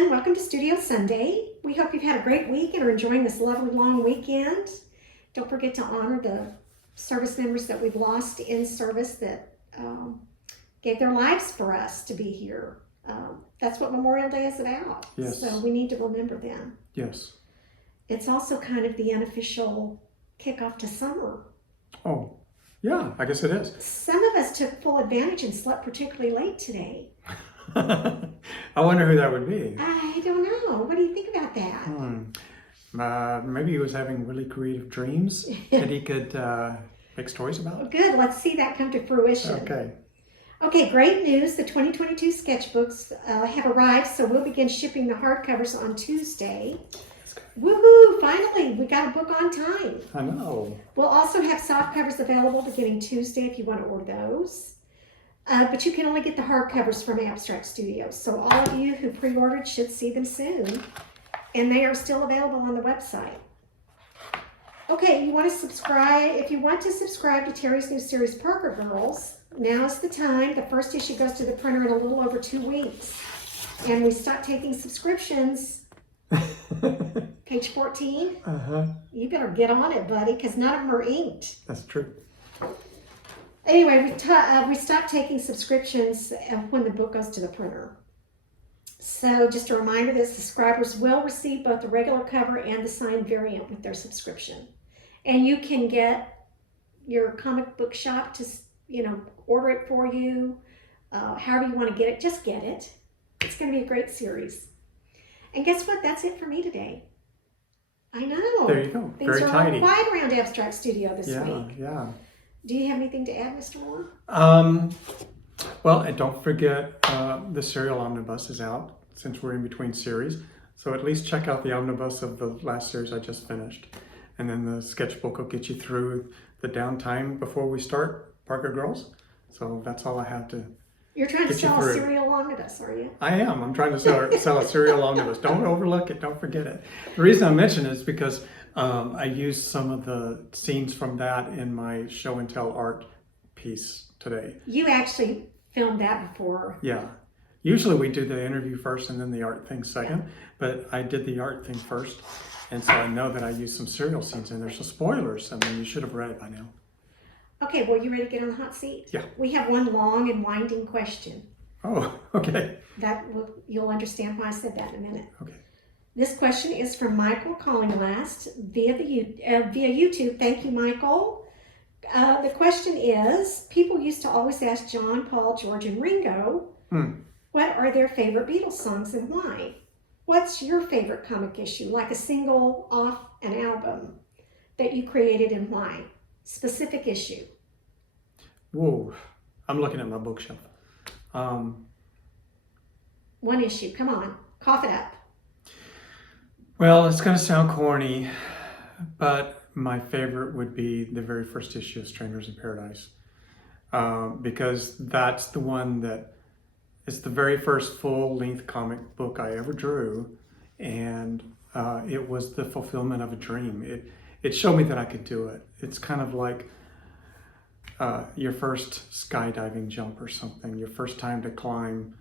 everyone. Welcome to Studio Sunday. We hope you've had a great week and are enjoying this lovely long weekend. Don't forget to honor the service members that we've lost in service that gave their lives for us to be here. That's what Memorial Day is about. Yes. So we need to remember them. Yes. It's also kind of the unofficial kickoff to summer. Oh, yeah, I guess it is. Some of us took full advantage and slept particularly late today. I wonder who that would be. I don't know. What do you think about that? Maybe he was having really creative dreams that he could make stories about. Good. Let's see that come to fruition. Okay, great news. The 2022 sketchbooks have arrived, so we'll begin shipping the hardcovers on Tuesday. Woohoo! Finally, we got a book on time. I know. We'll also have soft covers available beginning Tuesday if you want to order those. But you can only get the hardcovers from Abstract Studios. So all of you who pre-ordered should see them soon. And they are still available on the website. Okay, you want to subscribe. If you want to subscribe to Terry's new series, Parker Girls, now's the time. The first issue goes to the printer in a little over 2 weeks. And we stopped taking subscriptions. Page 14. You better get on it, buddy, because none of them are inked. That's true. Anyway, we stopped taking subscriptions when the book goes to the printer. So just a reminder that subscribers will receive both the regular cover and the signed variant with their subscription. And you can get your comic book shop to, order it for you. However you want to get it, just get it. It's going to be a great series. And guess what? That's it for me today. I know. There you go. Things Very are tidy. all quiet around Abstract Studio this week. Yeah. Do you have anything to add, Mr. Moore? Well, and don't forget the serial omnibus is out since we're in between series. So at least check out the omnibus of the last series I just finished. And then the sketchbook will get you through the downtime before we start Parker Girls. So that's all I have to. You're trying to get you sell a through. serial omnibus, are you? I am. I'm trying to sell a serial omnibus. Don't overlook it. Don't forget it. The reason I mention it is because I used some of the scenes from that in my show and tell art piece today. You actually filmed that before. Yeah. Usually we do the interview first and then the art thing second, but I did the art thing first. And so I know that I used some serial scenes in there. So spoilers. I mean, you should have read it by now. Okay, well, you ready to get on the hot seat? Yeah. We have one long and winding question. Oh, okay. You'll understand why I said that in a minute. Okay. This question is from Michael calling last via YouTube. Thank you, Michael. The question is, people used to always ask John, Paul, George, and Ringo, what are their favorite Beatles songs and why? What's your favorite comic issue, like a single off an album that you created and why? Specific issue. Whoa, I'm looking at my bookshelf. One issue, come on, cough it up. Well, it's going to sound corny, but my favorite would be the very first issue of Strangers in Paradise, because that's the one that is the very first full-length comic book I ever drew, and it was the fulfillment of a dream. It showed me that I could do it. It's kind of like your first skydiving jump or something, your first time to climb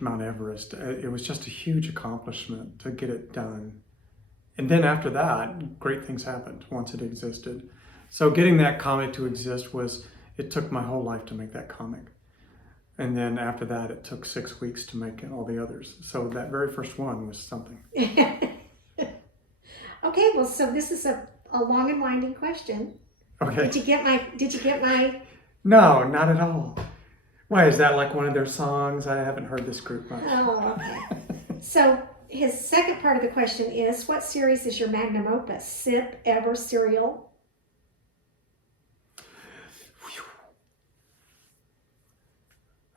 Mount Everest. It was just a huge accomplishment to get it done. And then after that, great things happened once it existed. So getting that comic to exist it took my whole life to make that comic. And then after that, it took 6 weeks to make all the others. So that very first one was something. Okay, well, so this is a long and winding question. Okay. Did you get my? No, not at all. Why, is that like one of their songs? I haven't heard this group much. Oh, okay. So his second part of the question is, what series is your Magnum Opus? Sip, Ever, Serial?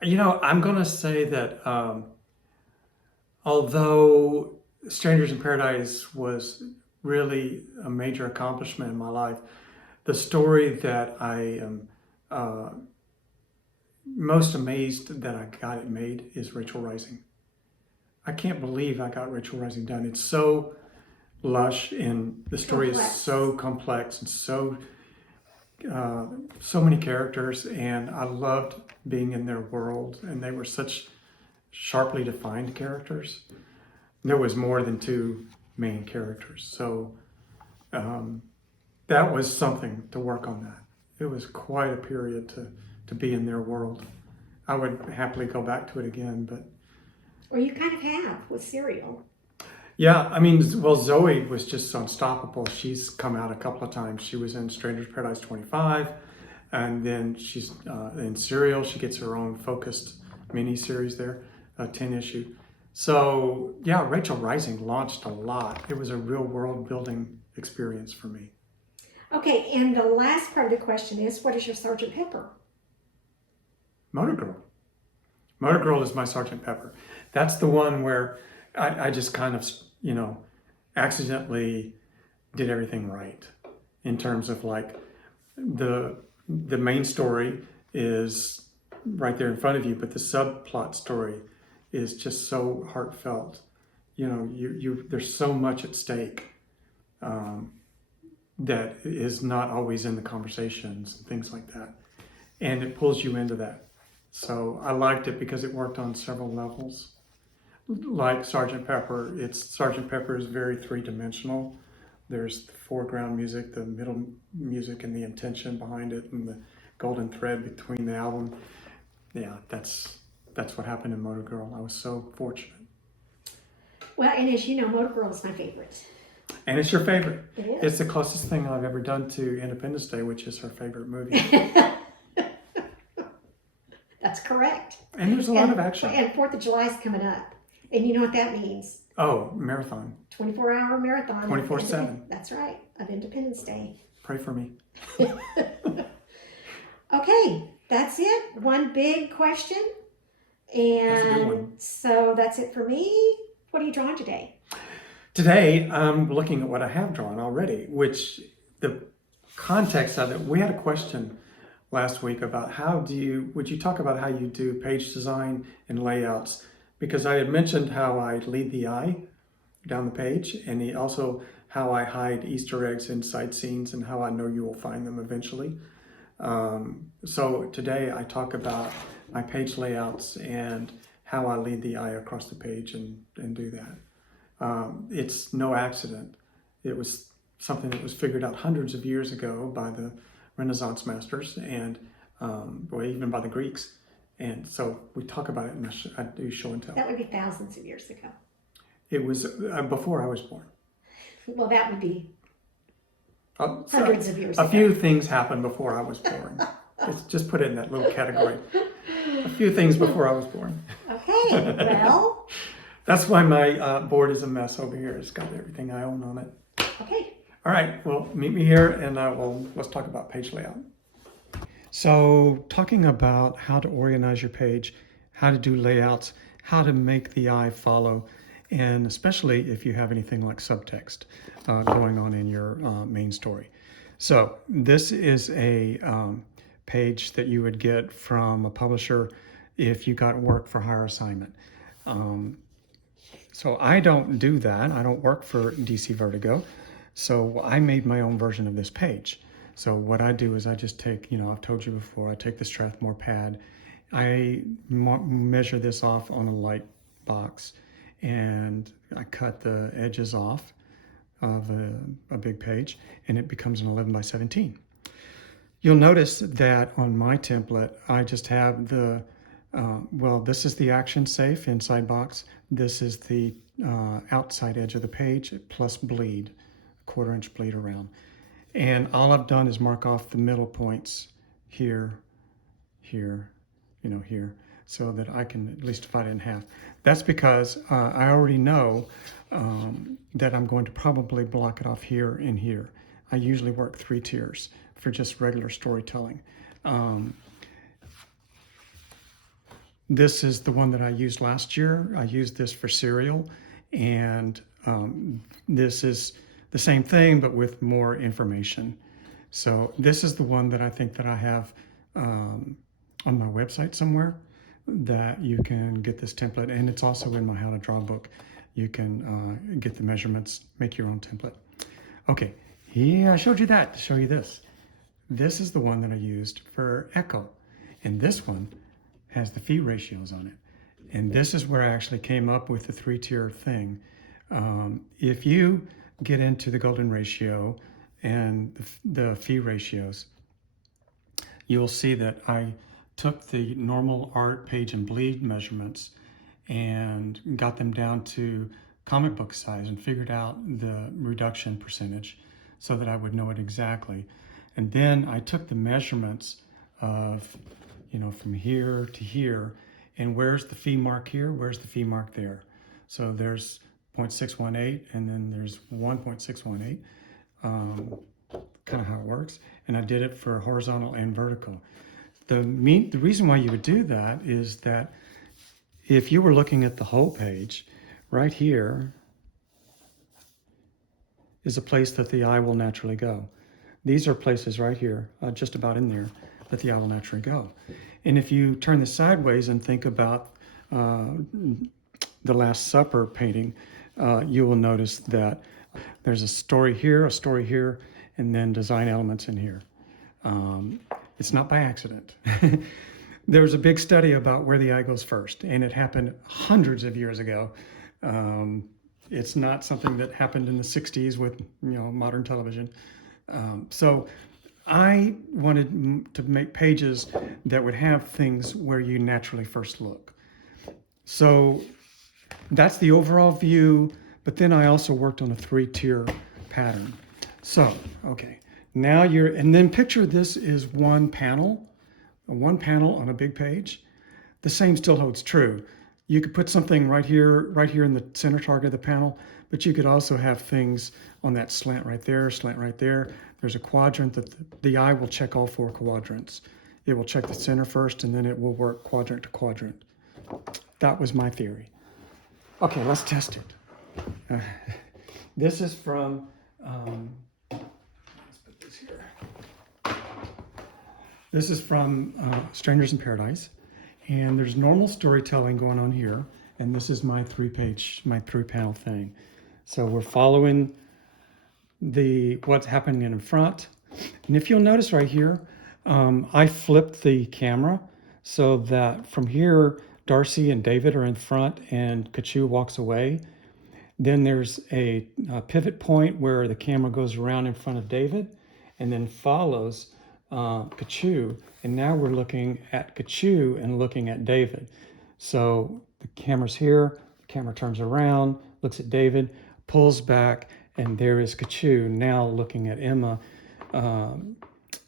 I'm going to say that although Strangers in Paradise was really a major accomplishment in my life, the story that I am most amazed that I got it made is Rachel Rising. I can't believe I got Rachel Rising done. It's so lush and the story is so complex and so many characters, and I loved being in their world, and they were such sharply defined characters. there was more than two main characters. So that was something to work on that. It was quite a period to be in their world. I would happily go back to it again, but. Or you kind of have with Serial. Yeah, I mean, well, Zoe was just unstoppable. She's come out a couple of times. She was in Strangers Paradise 25, and then she's in Serial. She gets her own focused mini-series there, a 10-issue. So, yeah, Rachel Rising launched a lot. It was a real world-building experience for me. Okay, and the last part of the question is, what is your Sgt.Pepper? Motor Girl. Motor Girl is my Sgt.Pepper. That's the one where I just kind of, accidentally did everything right in terms of like the main story is right there in front of you, but the subplot story is just so heartfelt. There's so much at stake that is not always in the conversations and things like that. And it pulls you into that. So I liked it because it worked on several levels. Like Sgt.Pepper, Sgt.Pepper is very three-dimensional. There's the foreground music, the middle music, and the intention behind it, and the golden thread between the album. Yeah, that's what happened in Motor Girl. I was so fortunate. Well, and as you know, Motor Girl is my favorite. And it's your favorite. It is. It's the closest thing I've ever done to Independence Day, which is her favorite movie. That's correct. And there's a lot of action. And 4th of July is coming up. And you know what that means? Oh, marathon. 24-hour marathon. 24/7. That's right, of Independence Day. Pray for me. Okay, that's it. One big question. That's a good And one. so that's it for me. What are you drawing today? Today, I'm looking at what I have drawn already, which the context of it, we had a question last week about would you talk about how you do page design and layouts? Because I had mentioned how I lead the eye down the page, and also how I hide Easter eggs inside scenes and how I know you will find them eventually. So today I talk about my page layouts and how I lead the eye across the page and do that. It's no accident. It was something that was figured out hundreds of years ago by the Renaissance masters and even by the Greeks. And so we talk about it and I do show and tell. That would be thousands of years ago. It was before I was born. Well, that would be hundreds of years A ago. few things happened before I was born. Let's just put it in that little category. A few things before I was born. Okay, well. That's why my board is a mess over here. It's got everything I own on it. Okay. All right, well, meet me here and let's talk about page layout. So talking about how to organize your page, how to do layouts, how to make the eye follow, and especially if you have anything like subtext going on in your main story. So this is a page that you would get from a publisher if you got work for hire assignment. So I don't do that. I don't work for DC Vertigo. So I made my own version of this page. So what I do is I just take, I've told you before, I take the Strathmore pad, I measure this off on a light box, and I cut the edges off of a big page, and it becomes an 11 by 17. You'll notice that on my template, I just have this is the action safe inside box. This is the outside edge of the page plus bleed, 1/4 inch bleed around. And all I've done is mark off the middle points here, here, here, so that I can at least divide it in half. That's because I already know that I'm going to probably block it off here and here. I usually work 3 tiers for just regular storytelling. This is the one that I used last year. I used this for Serial, and this is the same thing, but with more information. So this is the one that I think that I have on my website somewhere that you can get this template, and it's also in my How to Draw book. You can get the measurements, make your own template. Okay, yeah, I showed you that to show you this. This is the one that I used for Echo, and this one has the fee ratios on it. And this is where I actually came up with the 3-tier thing. If you get into the golden ratio and the fee ratios, you will see that I took the normal art, page, and bleed measurements and got them down to comic book size and figured out the reduction percentage so that I would know it exactly. And then I took the measurements of, from here to here, and where's the fee mark here, where's the fee mark there. So there's 0.618 and then there's 1.618, kind of how it works. And I did it for horizontal and vertical. The reason why you would do that is that if you were looking at the whole page, right here is a place that the eye will naturally go. These are places right here, just about in there, that the eye will naturally go. And if you turn this sideways and think about the Last Supper painting, you will notice that there's a story here, and then design elements in here. It's not by accident. There was a big study about where the eye goes first, and it happened hundreds of years ago. It's not something that happened in the 60s with modern television. So I wanted to make pages that would have things where you naturally first look. So that's the overall view, but then I also worked on a 3-tier pattern. So, okay, now and then picture this is one panel on a big page. The same still holds true. You could put something right here in the center target of the panel, but you could also have things on that slant right there. There's a quadrant that the eye will check all 4 quadrants. It will check the center first, and then it will work quadrant to quadrant. That was my theory. Okay, let's test it. This is from, let's put this here. This is from Strangers in Paradise, and there's normal storytelling going on here, and this is my 3-panel thing. So we're following what's happening in front, and if you'll notice right here, I flipped the camera so that from here, Darcy and David are in front, and Kachu walks away. Then there's a pivot point where the camera goes around in front of David, and then follows Kachu, and now we're looking at Kachu and looking at David. So the camera's here, the camera turns around, looks at David, pulls back, and there is Kachu now looking at Emma,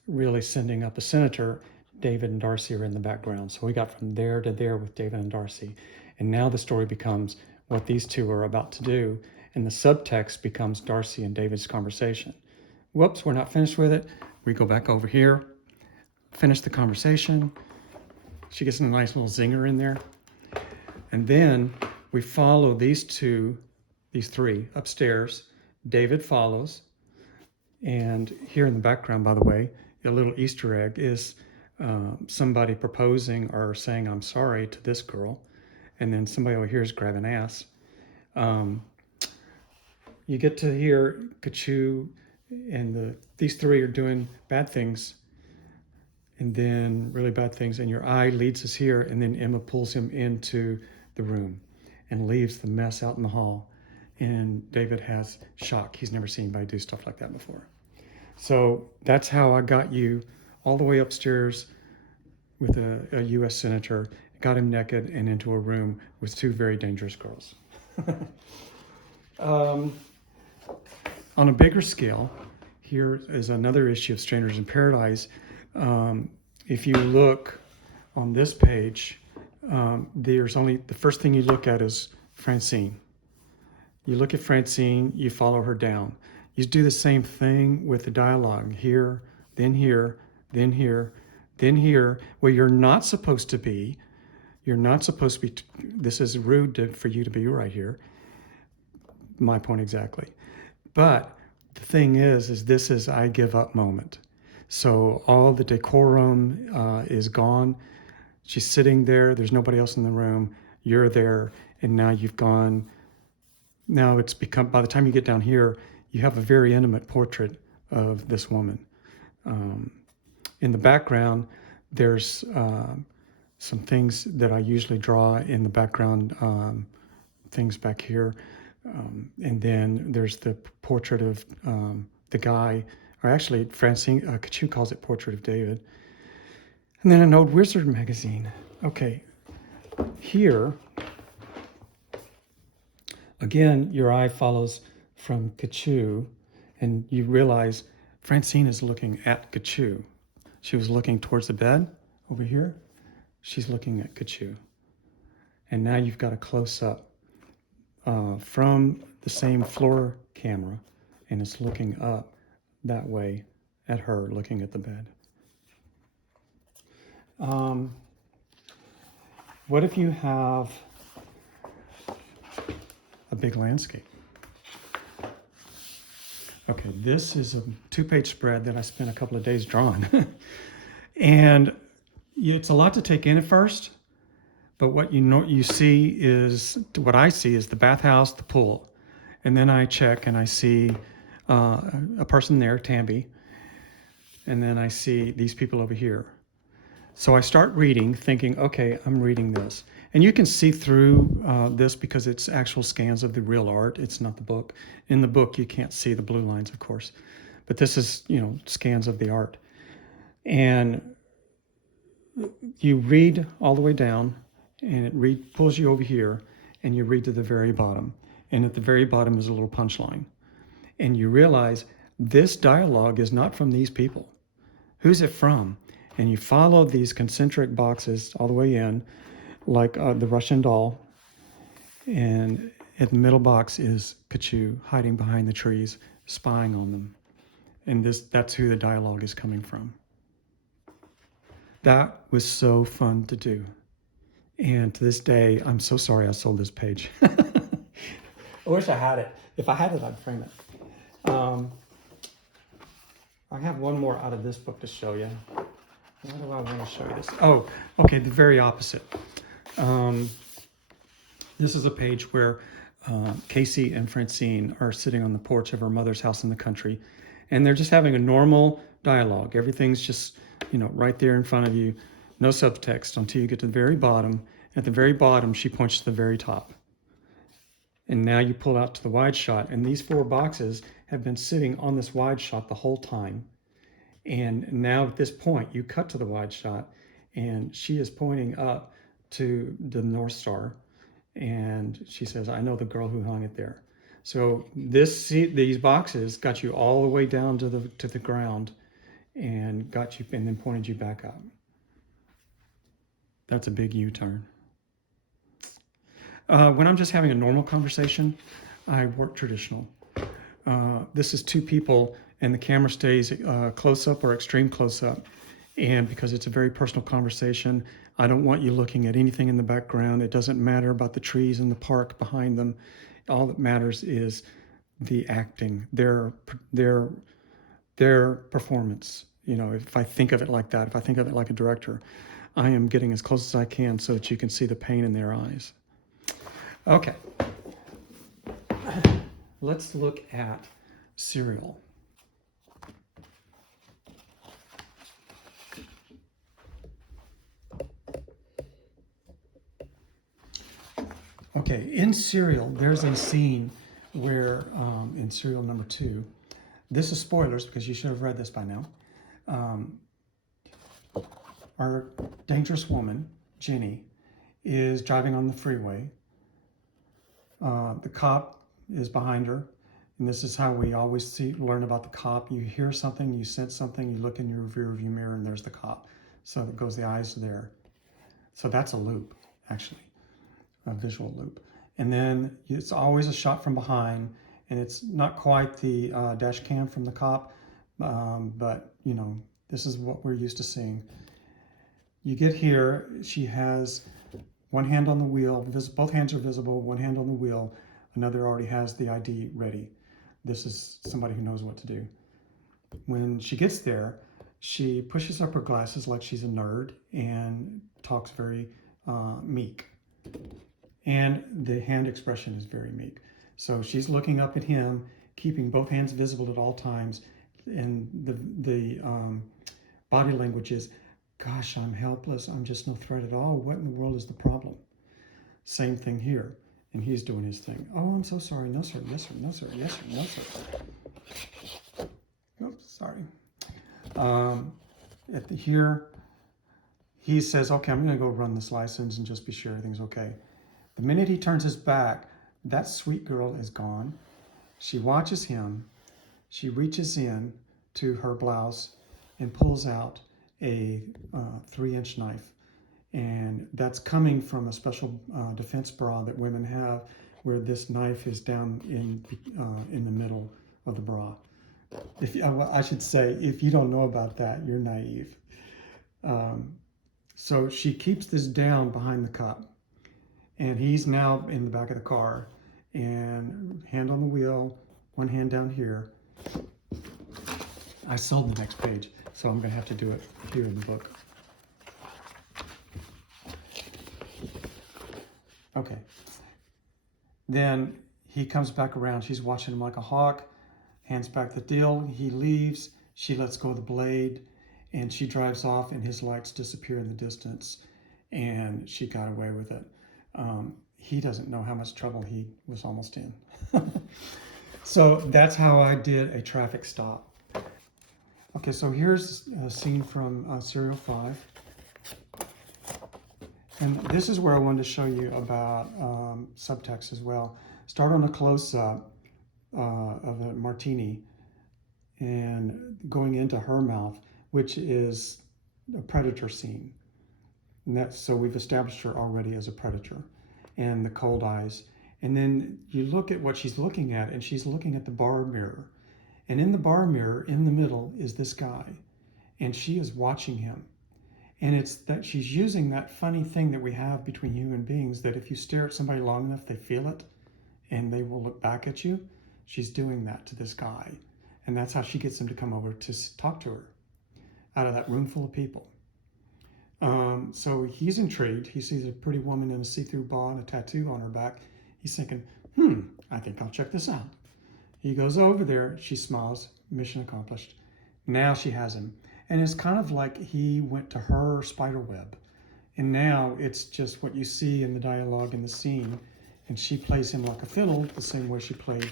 really sending up a senator. David and Darcy are in the background. So we got from there to there with David and Darcy. And now the story becomes what these two are about to do, and the subtext becomes Darcy and David's conversation. Whoops, we're not finished with it. We go back over here, finish the conversation. She gets a nice little zinger in there. And then we follow these 3 upstairs. David follows. And here in the background, by the way, a little Easter egg is somebody proposing or saying, "I'm sorry" to this girl. And then somebody over here is grabbing ass. You get to here, Kachu and these 3 are doing bad things, and then really bad things, and your eye leads us here, and then Emma pulls him into the room and leaves the mess out in the hall. And David has shock. He's never seen anybody do stuff like that before. So that's how I got you all the way upstairs with a U.S. senator, got him naked and into a room with 2 very dangerous girls. On a bigger scale, here is another issue of Strangers in Paradise. If you look on this page, there's only, the first thing you look at is Francine. You look at Francine, you follow her down. You do the same thing with the dialogue. Here, then here, then here, then here, where you're not supposed to be. You're not supposed to be, this is rude for you to be right here. My point exactly. But the thing is this is I give up moment. So all the decorum is gone. She's sitting there. There's nobody else in the room. You're there. And now you've gone. Now it's become, by the time you get down here, you have a very intimate portrait of this woman. In the background, there's some things that I usually draw in the background, things back here. And then there's the portrait of the guy, or actually Francine Cachu calls it Portrait of David. And then an old Wizard magazine. Okay, here, again, your eye follows from Cachu, and you realize Francine is looking at Cachu. She was looking towards the bed over here. She's looking at Cachu. And now you've got a close-up from the same floor camera, and it's looking up that way at her, looking at the bed. What if you have a big landscape? Okay, this is a 2-page spread that I spent a couple of days drawing. And it's a lot to take in at first, but what you see is, what I see is the bathhouse, the pool. And then I check and I see a person there, Tamby, and then I see these people over here. So I start reading, thinking, okay, I'm reading this. And you can see through this because it's actual scans of the real art. It's not the book. In the book, you can't see the blue lines, of course. But this is, scans of the art. And you read all the way down, and it pulls you over here, and you read to the very bottom. And at the very bottom is a little punchline. And you realize this dialogue is not from these people. Who's it from? And you follow these concentric boxes all the way in, like the Russian doll. And at the middle box is Cachu hiding behind the trees, spying on them. And that's who the dialogue is coming from. That was so fun to do. And to this day, I'm so sorry I sold this page. I wish I had it. If I had it, I'd frame it. I have one more out of this book to show you. Why do I want to show you this? Oh, okay, the very opposite. This is a page where Casey and Francine are sitting on the porch of her mother's house in the country, and they're just having a normal dialogue. Everything's just, right there in front of you. No subtext until you get to the very bottom. At the very bottom, she points to the very top. And now you pull out to the wide shot, and these 4 boxes have been sitting on this wide shot the whole time. And now at this point, you cut to the wide shot, and she is pointing up to the North Star, and she says, "I know the girl who hung it there." So these boxes got you all the way down to the ground, and got you, and then pointed you back up. That's a big U-turn. When I'm just having a normal conversation, I work traditional. This is 2 people, and the camera stays close-up or extreme close-up. And because it's a very personal conversation, I don't want you looking at anything in the background. It doesn't matter about the trees in the park behind them. All that matters is the acting, their performance. If I think of it like that, if I think of it like a director, I am getting as close as I can so that you can see the pain in their eyes. Okay, let's look at Serial. Okay, in Serial, there's a scene where, in Serial number 2, this is spoilers because you should have read this by now. Our dangerous woman, Jenny, is driving on the freeway. The cop is behind her, and this is how we always learn about the cop. You hear something, you sense something, you look in your rear view mirror, and there's the cop. So it goes, the eyes there. So that's a loop, actually, a visual loop. And then it's always a shot from behind, and it's not quite the dash cam from the cop, but this is what we're used to seeing. You get here, she has one hand on the wheel, both hands are visible, one hand on the wheel, another already has the ID ready. This is somebody who knows what to do. When she gets there, she pushes up her glasses like she's a nerd and talks very meek. And the hand expression is very meek. So she's looking up at him, keeping both hands visible at all times, and the body language is, Gosh, I'm helpless. I'm just no threat at all. What in the world is the problem? Same thing here. And he's doing his thing. Oh, I'm so sorry. No, sir. Yes, sir. No, sir. Yes, sir. No, sir. Oops, sorry. Here, he says, okay, I'm going to go run this license and just be sure everything's okay. The minute he turns his back, that sweet girl is gone. She watches him. She reaches in to her blouse and pulls out a 3-inch knife. And that's coming from a special defense bra that women have, where this knife is down in the middle of the bra. I should say, if you don't know about that, you're naive. So she keeps this down behind the cup, and he's now in the back of the car, and hand on the wheel, one hand down here. I sold the next page, so I'm going to have to do it here in the book. Okay. Then he comes back around. She's watching him like a hawk, hands back the deal. He leaves. She lets go of the blade, and she drives off, and his lights disappear in the distance, and she got away with it. He doesn't know how much trouble he was almost in. So that's how I did a traffic stop. Okay, so here's a scene from Serial 5. And this is where I wanted to show you about subtext as well. Start on a close-up of a martini and going into her mouth, which is a predator scene. And so we've established her already as a predator, and the cold eyes. And then you look at what she's looking at, and she's looking at the bar mirror. And in the bar mirror, in the middle, is this guy, and she is watching him. And it's that she's using that funny thing that we have between human beings, that if you stare at somebody long enough, they feel it, and they will look back at you. She's doing that to this guy. And that's how she gets him to come over to talk to her out of that room full of people. So he's intrigued. He sees a pretty woman in a see-through bra and a tattoo on her back. He's thinking, I think I'll check this out. He goes over there. She smiles. Mission accomplished. Now she has him. And it's kind of like he went to her spider web. And now it's just what you see in the dialogue in the scene. And she plays him like a fiddle, the same way she played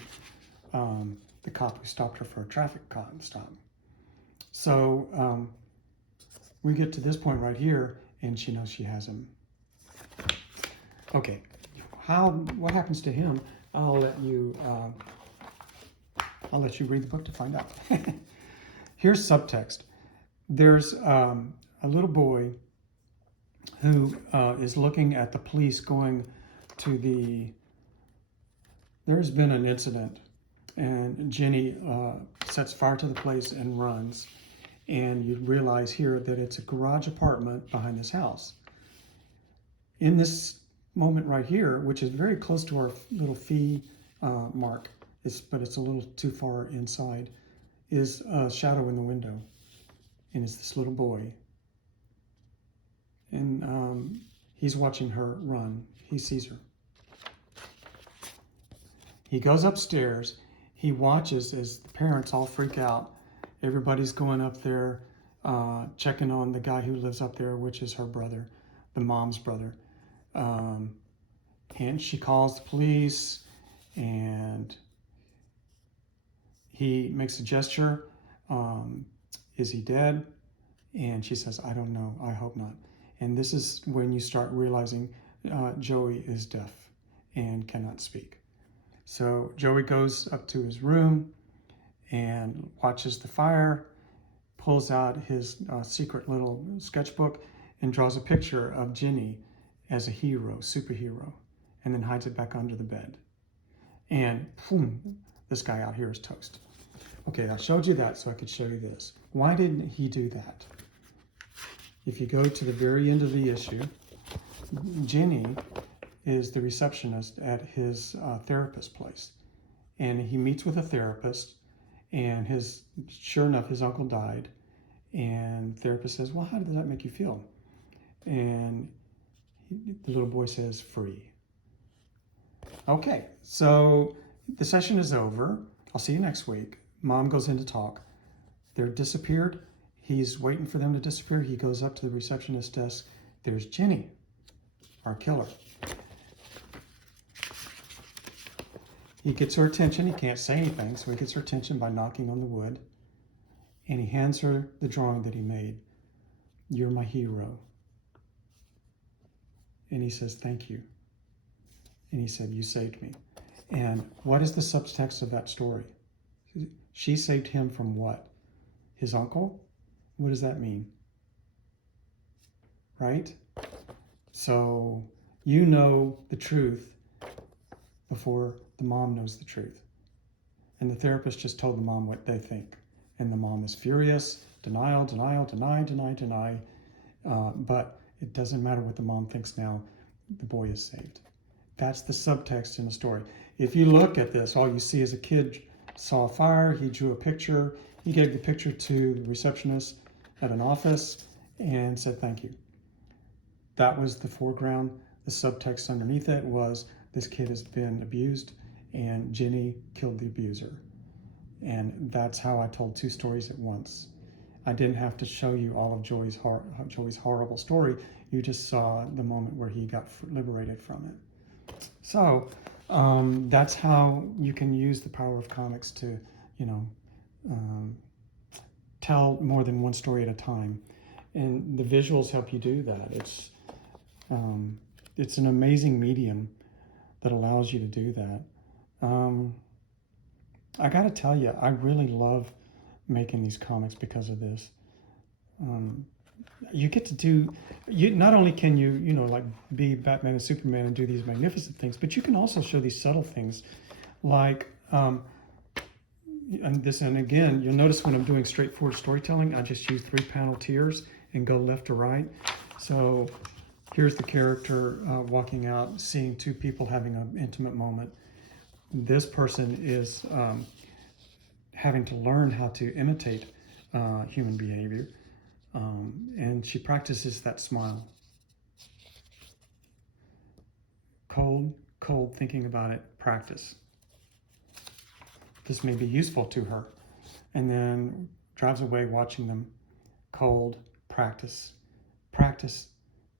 the cop who stopped her for a traffic stop. So we get to this point right here, and she knows she has him. Okay, what happens to him? I'll let you read the book to find out. Here's subtext. There's a little boy who is looking at the police going to there's been an incident, and Jenny sets fire to the place and runs. And you realize here that it's a garage apartment behind this house. In this moment right here, which is very close to our little fee mark, but it's a little too far inside, is a shadow in the window. And it's this little boy. And he's watching her run. He sees her. He goes upstairs. He watches as the parents all freak out. Everybody's going up there, checking on the guy who lives up there, which is her brother, the mom's brother. And she calls the police, and he makes a gesture. Is he dead? And she says, I don't know. I hope not. And this is when you start realizing Joey is deaf and cannot speak. So Joey goes up to his room and watches the fire, pulls out his secret little sketchbook, and draws a picture of Jenny as a hero, superhero, and then hides it back under the bed. And boom, this guy out here is toast. Okay, I showed you that so I could show you this. Why didn't he do that? If you go to the very end of the issue, Jenny is the receptionist at his therapist place. And he meets with a therapist, and sure enough, his uncle died. And the therapist says, well, how did that make you feel? And the little boy says, free. Okay, so the session is over. I'll see you next week. Mom goes in to talk. They're disappeared. He's waiting for them to disappear. He goes up to the receptionist desk. There's Jenny, our killer. He gets her attention. He can't say anything, so he gets her attention by knocking on the wood. And he hands her the drawing that he made. You're my hero. And he says, thank you. And he said, you saved me. And what is the subtext of that story? She saved him from what? His uncle? What does that mean? Right? So you know the truth before the mom knows the truth. And the therapist just told the mom what they think. And the mom is furious, denial, deny. But it doesn't matter what the mom thinks now, the boy is saved. That's the subtext in the story. If you look at this, all you see is a kid saw a fire, he drew a picture, he gave the picture to the receptionist at an office and said thank you. That was the foreground. The subtext underneath it was this kid has been abused and Jenny killed the abuser. And that's how I told two stories at once. I didn't have to show you all of Joey's horrible story. You just saw the moment where he got liberated from it. So that's how you can use the power of comics to, tell more than one story at a time. And the visuals help you do that. It's an amazing medium that allows you to do that. I got to tell you, I really love making these comics because of this. You get to do, not only can you, like be Batman and Superman and do these magnificent things, but you can also show these subtle things like, and again, you'll notice when I'm doing straightforward storytelling, I just use 3-panel tiers and go left to right. So here's the character walking out, seeing two people having an intimate moment. This person is having to learn how to imitate human behavior. And she practices that smile. Cold, thinking about it, practice. This may be useful to her. And then drives away watching them. Cold, practice,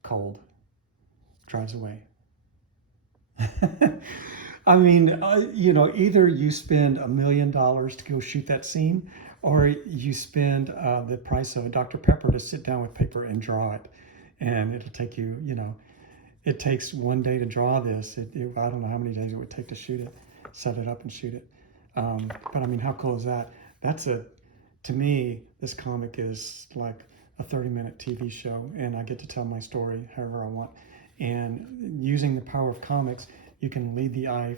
cold, drives away. I mean, either you spend $1 million to go shoot that scene, or you spend the price of a Dr. Pepper to sit down with paper and draw it. And it'll take you, it takes one day to draw this. I don't know how many days it would take to shoot it, set it up and shoot it. But I mean, how cool is that? To me, this comic is like a 30-minute TV show, and I get to tell my story however I want. And using the power of comics, you can lead the eye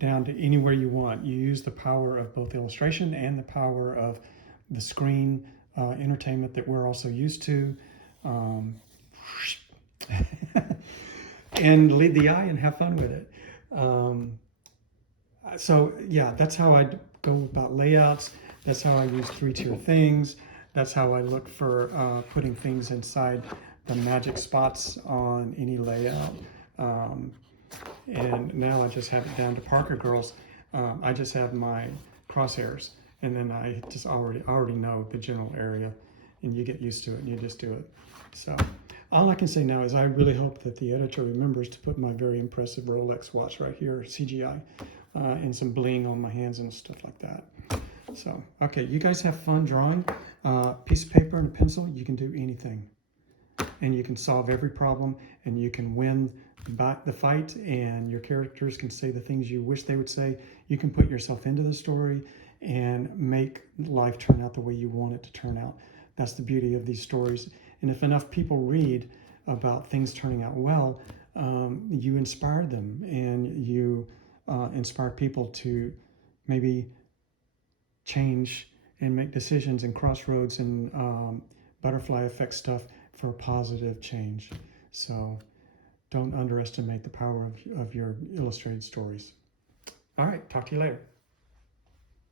down to anywhere you want. You use the power of both illustration and the power of the screen entertainment that we're also used to. And lead the eye and have fun with it. So yeah, that's how I go about layouts. That's how I use 3-tier things. That's how I look for putting things inside the magic spots on any layout. And now I just have it down to Parker Girls. I just have my crosshairs, and then I just already know the general area, and you get used to it and you just do it. So all I can say now is I really hope that the editor remembers to put my very impressive Rolex watch right here, CGI, and some bling on my hands and stuff like that. So, okay, you guys have fun drawing. Piece of paper and a pencil, you can do anything. And you can solve every problem, and you can win the fight, and your characters can say the things you wish they would say. You can put yourself into the story and make life turn out the way you want it to turn out. That's the beauty of these stories. And if enough people read about things turning out well, you inspire them, and you inspire people to maybe change and make decisions and crossroads and butterfly effect stuff for a positive change. So don't underestimate the power of your illustrated stories. All right, talk to you later.